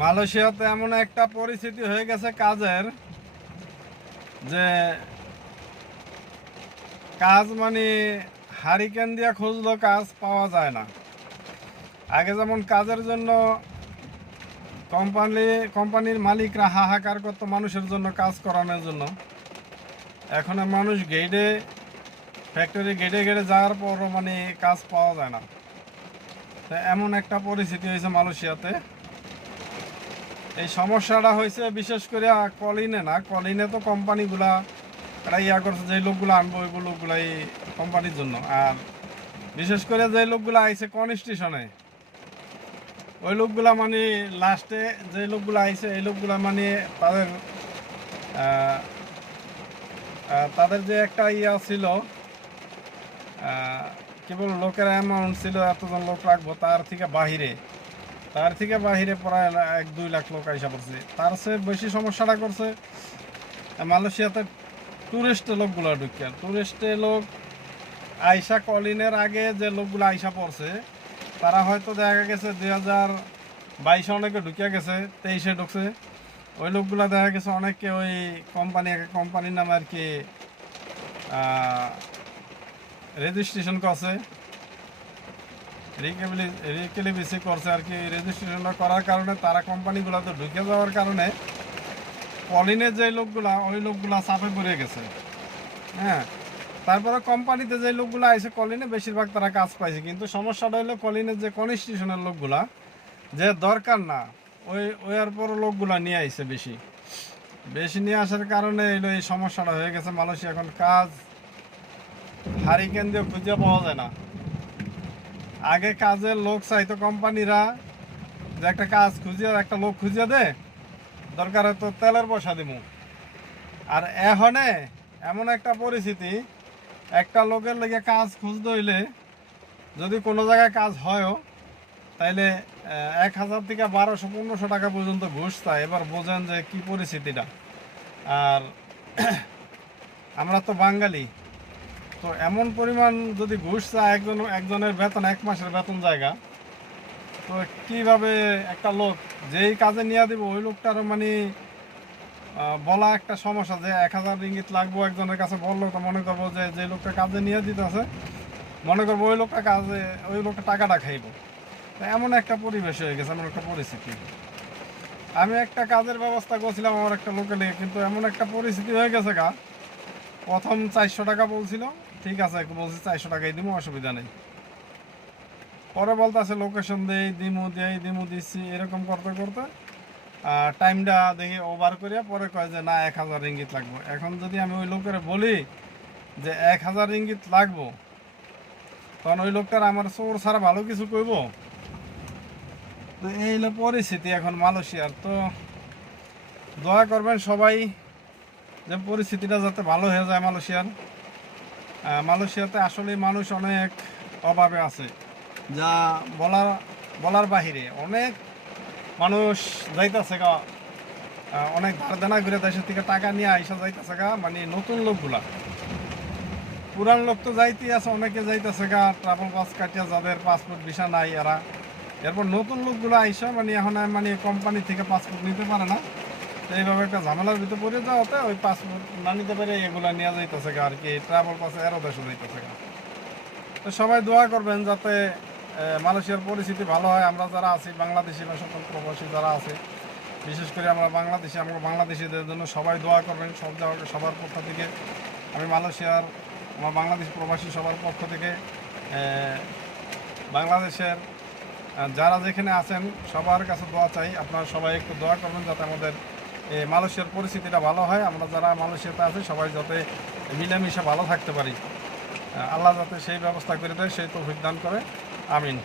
মালয়েশিয়াতে এমন একটা পরিস্থিতি হয়ে গেছে কাজের যে কাজ মানে হারিকেন দিয়ে খুঁজলো কাজ পাওয়া যায় না। আগে যেমন কাজের জন্য কোম্পানি, কোম্পানির মালিকরা হাহাকার করত মানুষের জন্য কাজ করানোর জন্য। এখন মানুষ গেটে ফ্যাক্টরি গেটে গেটে যাওয়ার পরও মানে কাজ পাওয়া যায় না। এমন একটা পরিস্থিতি হয়েছে মালয়েশিয়াতে। এই সমস্যাটা হয়েছে বিশেষ করে কলিনে না। কলিনে তো কোম্পানিগুলা এরা ইয়া করছে, যে লোকগুলো আনব ওই লোকগুলো এই কোম্পানির জন্য। আর বিশেষ করে যে লোকগুলো আইছে কোন স্টেশনে ওই লোকগুলা মানে লাস্টে যে লোকগুলো আইছে, এই লোকগুলা মানে তাদের তাদের যে একটা ইয়া ছিল কেবল লোকের অ্যামাউন্ট ছিল, এতজন লোক রাখব, তার থেকে বাহিরে তার থেকে বাহিরে প্রায় এক দুই লাখ লোক আইসা পড়ছে। তার চেয়ে বেশি সমস্যাটা করছে, মালয়েশিয়াতে টুরিস্ট লোকগুলো ঢুকিয়া। টুরিস্টে লোক আইসা কলিনের আগে যে লোকগুলো আইসা পড়ছে, তারা হয়তো দেখা গেছে দুই হাজার বাইশে অনেকে ঢুকিয়া গেছে, তেইশে ঢুকছে। ওই লোকগুলো দেখা গেছে অনেকে ওই কোম্পানি কোম্পানির নামে আর কি রেজিস্ট্রেশন করছে। রিকেলিবিসি করছে আর কি রেজিস্ট্রেশনটা করার কারণে তারা কোম্পানিগুলোতে ঢুকে যাওয়ার কারণে কলিনের যে লোকগুলা, ওই লোকগুলা চাপে পড়ে গেছে। হ্যাঁ তারপরে কোম্পানিতে যে লোকগুলো আইছে কলিনে বেশিরভাগ তারা কাজ পাইছে। কিন্তু সমস্যাটা হলো কলিনের যে কনস্টিটিউশনের লোকগুলা, যে দরকার না, ওই আর পর লোকগুলা নিয়ে আইছে বেশি। বেশি নিয়ে আসার কারণে এলো এই সমস্যাটা হয়ে গেছে। মালয়েশিয়া এখন কাজ হারিকেন দিয়ে খুঁজে পাওয়া যায় না। আগে কাজের লোক চাইতো কোম্পানিরা যে একটা কাজ খুঁজিয়ে একটা লোক খুঁজিয়ে দে, দরকার হয়তো তেলের পয়সা দিব আর এখনে এমন একটা পরিস্থিতি, একটা লোকের লেগে কাজ খুঁজতে হইলে যদি কোনো জায়গায় কাজ হয়ও, তাইলে এক হাজার থেকে বারোশো, পনেরোশো টাকা পর্যন্ত ঘুষ চায়। এবার বোঝেন যে কি পরিস্থিতিটা। আর আমরা তো বাঙালি তো এমন পরিমাণ যদি ঘুষ চায় একজন একজনের বেতন, এক মাসের বেতন জায়গা, তো কীভাবে একটা লোক যেই কাজে নিয়ে দিব, ওই লোকটার মানে বলা একটা সমস্যা যে এক হাজার ইঙ্গিত লাগবো একজনের কাছে বলল তো মনে করব যে যে লোকটা কাজে নিয়ে দিতেছে, মনে করব ওই লোকটা কাজে, ওই লোকটা টাকাটা খাইবো। তো এমন একটা পরিবেশ হয়ে গেছে, এমন একটা পরিস্থিতি। আমি একটা কাজের ব্যবস্থা করছিলাম আমার একটা লোকে নিয়ে কিন্তু এমন একটা পরিস্থিতি হয়ে গেছে গা। প্রথম চারশো টাকা বলছিল ঠিক আছে বলছি, চারশো টাকাই দিব অসুবিধা নেই। পরে বলতেছে লোকেশন দেই, দিমু দেই, দিমু দিচ্ছি এরকম করতে করতে টাইমটা দেখি ওভার করিয়া পরে কয় যে, না, এক হাজার রিঙ্গিত লাগবো। এখন যদি আমি ওই লোকের বলি যে, এক হাজার রিঙ্গিত লাগবো, তখন ওই লোকটার আমার চোর ছাড়া ভালো কিছু কইব? তো এই হলো পরিস্থিতি এখন মালয়েশিয়ার। তো দয়া করবেন সবাই যে, পরিস্থিতিটা যাতে ভালো হয়ে যায় মালয়েশিয়ার। মালয়েশিয়াতে আসলে মানুষ অনেক অভাবে আছে। যা বলার বলার বাহিরে অনেক মানুষ যাইতেছে গা অনেক ধার ঘুরে দেশের থেকে টাকা নিয়ে আইসা যাইতেছে গা মানে নতুন লোকগুলা। পুরান লোক তো যাইতেই আছে, অনেকে যাইতেছে গা ট্রাভেল পাস কাটিয়া যাদের পাসপোর্ট ভিসা নাই এরা। এরপর নতুন লোকগুলো আইসা মানে এখন মানে কোম্পানি থেকে পাসপোর্ট নিতে পারে না। এইভাবে একটা ঝামেলার ভিতরে পড়ে যাওয়াতে ওই পাসপোর্ট না নিতে পারে এগুলা নিয়ে যাইতেছে আর কি। ট্রাভেল পাসে এরও দেশে যাইতেছে তো সবাই দোয়া করবেন যাতে মালয়েশিয়ার পরিস্থিতি ভালো হয়। আমরা যারা আছি, বাংলাদেশি বা সকল প্রবাসী যারা আছে, বিশেষ করে আমরা বাংলাদেশি, আমরা বাংলাদেশিদের জন্য সবাই দোয়া করবেন সব সবার পক্ষ থেকে। আমি মালয়েশিয়ার, আমার বাংলাদেশ প্রবাসী সবার পক্ষ থেকে বাংলাদেশের যারা যেখানে আছেন, সবার কাছে দোয়া চাই। আপনারা সবাই একটু দোয়া করবেন যাতে আমাদের মালয়েশিয়ার পরিস্থিতিটা ভালো হয়, আমরা যারা মালয়েশিয়াতে আছে, সবাই যাতে মিলেমিশে ভালো থাকতে পারি। আল্লাহ যাতে সেই ব্যবস্থা করে দেয়, সেই তো দান করে। আমিন।